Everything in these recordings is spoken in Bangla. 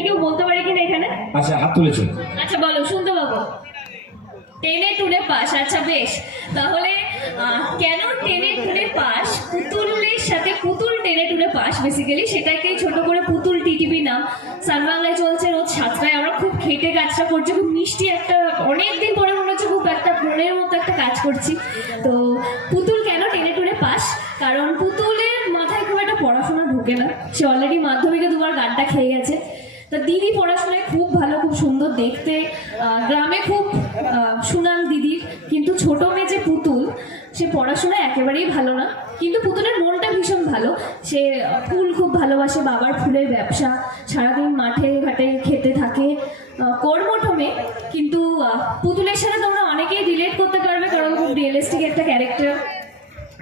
কি কেউ বলতে পারে কিনা এখানে? আচ্ছা, হাত তুলেছো। আচ্ছা বলো, শুনতে পাবো। টেনে টুনে পাস, আচ্ছা বেশ। তাহলে কেন টেনে টুনে পাস? পুতুলের সাথে পুতুল টেনে টুনে পাস, বেসিক্যালি সেটাকেই ছোট করে পুতুল টিটিভি নাম। সান বাংলায় চলছে রোজ 7টায়। আমরা খুব খেটে কাজটা করছি, খুব মিষ্টি একটা, অনেকদিন পরে মনে হচ্ছে খুব একটা মনের মতো একটা কাজ করছি। তো পুতুল কেন টেনে টুনে পাস? কারণ পুতুলের মাথায় খুব একটা পড়াশোনা ঢোকে না। সে অলরেডি মাধ্যমিকে 2বার গানটা খেয়ে গেছে। তা দিদি পড়াশোনায় খুব ভালো, খুব সুন্দর দেখতে, গ্রামে খুব সুনাম দিদির। কিন্তু ছোট মেয়ে যে পুতুল, সে পড়াশোনায় একেবারেই ভালো না, কিন্তু পুতুলের মনটা ভীষণ ভালো। সে ফুল খুব ভালোবাসে, বাবার ফুলের ব্যবসা, সারাদিন মাঠে ঘাটে খেতে থাকে, কর্মঠ মেয়ে। কিন্তু পুতুলের সাথে তোমরা অনেকেই রিলেট করতে পারবে, কারণ খুব রিয়েলিস্টিক একটা ক্যারেক্টার।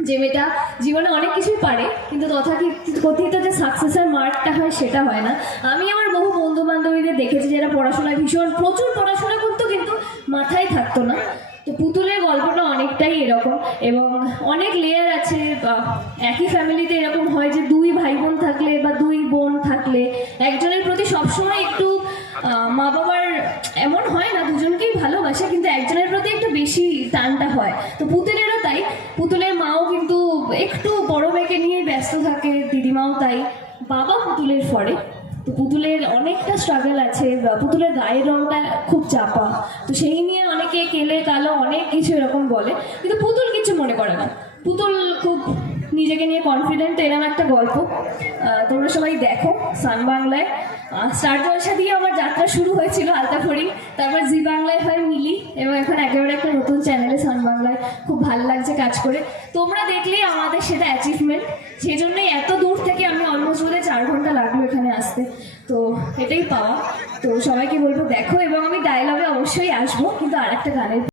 যে মেয়েটা জীবনে অনেক কিছুই পারে, কিন্তু তথাকথিত যে সাকসেসের মার্কটা হয় সেটা হয় না। আমি আমার বহু বন্ধু বান্ধবীদের দেখেছি যারা পড়াশোনায় ভীষণ প্রচুর পড়াশোনা করতো, কিন্তু মাথায় থাকতো না। তো পুতুলের গল্পটা অনেকটাই এরকম, এবং অনেক লেয়ার আছে। একই ফ্যামিলিতে এরকম হয় যে 2 ভাই বোন থাকলে বা 2 বোন থাকলে একজনের প্রতি সবসময় একটু মা বাবার এমন হয় না, দুজনকেই ভালোবাসে, কিন্তু একজনের প্রতি একটু বেশি টানটা হয়। তো পুতুলেরও তাই। পুতুলের মাও কিন্তু একটু বড় মেয়েকে নিয়ে ব্যস্ত থাকে, দিদিমাও তাই। বাবা পুতুলের পরে। তো পুতুলের অনেকটা স্ট্রাগল আছে, পুতুলের গায়ের রংটা খুব চাপা, তো সেই নিয়ে অনেকে কেলে কালো অনেক কিছু এরকম বলে, কিন্তু পুতুল কিছু মনে করে না। পুতুল খুব নিজেকে নিয়ে কনফিডেন্ট। এরকম একটা গল্প তোমরা সবাই দেখো সান বাংলায়। স্টার জলসা দিয়ে আমার যাত্রা শুরু হয়েছিল, আলতাফড়ি, তারপর জি বাংলায় হয় মিলি, এবং এখন একেবারে একটা নতুন চ্যানেলে সান বাংলায়। খুব ভালো লাগছে কাজ করে। তোমরা দেখলেই আমাদের সেটা অ্যাচিভমেন্ট। সেই জন্যই এত দূর থেকে আমি অলমোস্ট বোধহয় 4 ঘন্টা লাগলো এখানে আসতে। তো এটাই পাওয়া। তো সবাইকে বলবো দেখো, এবং আমি ডায়লগে অবশ্যই আসবো, কিন্তু আর একটা গানের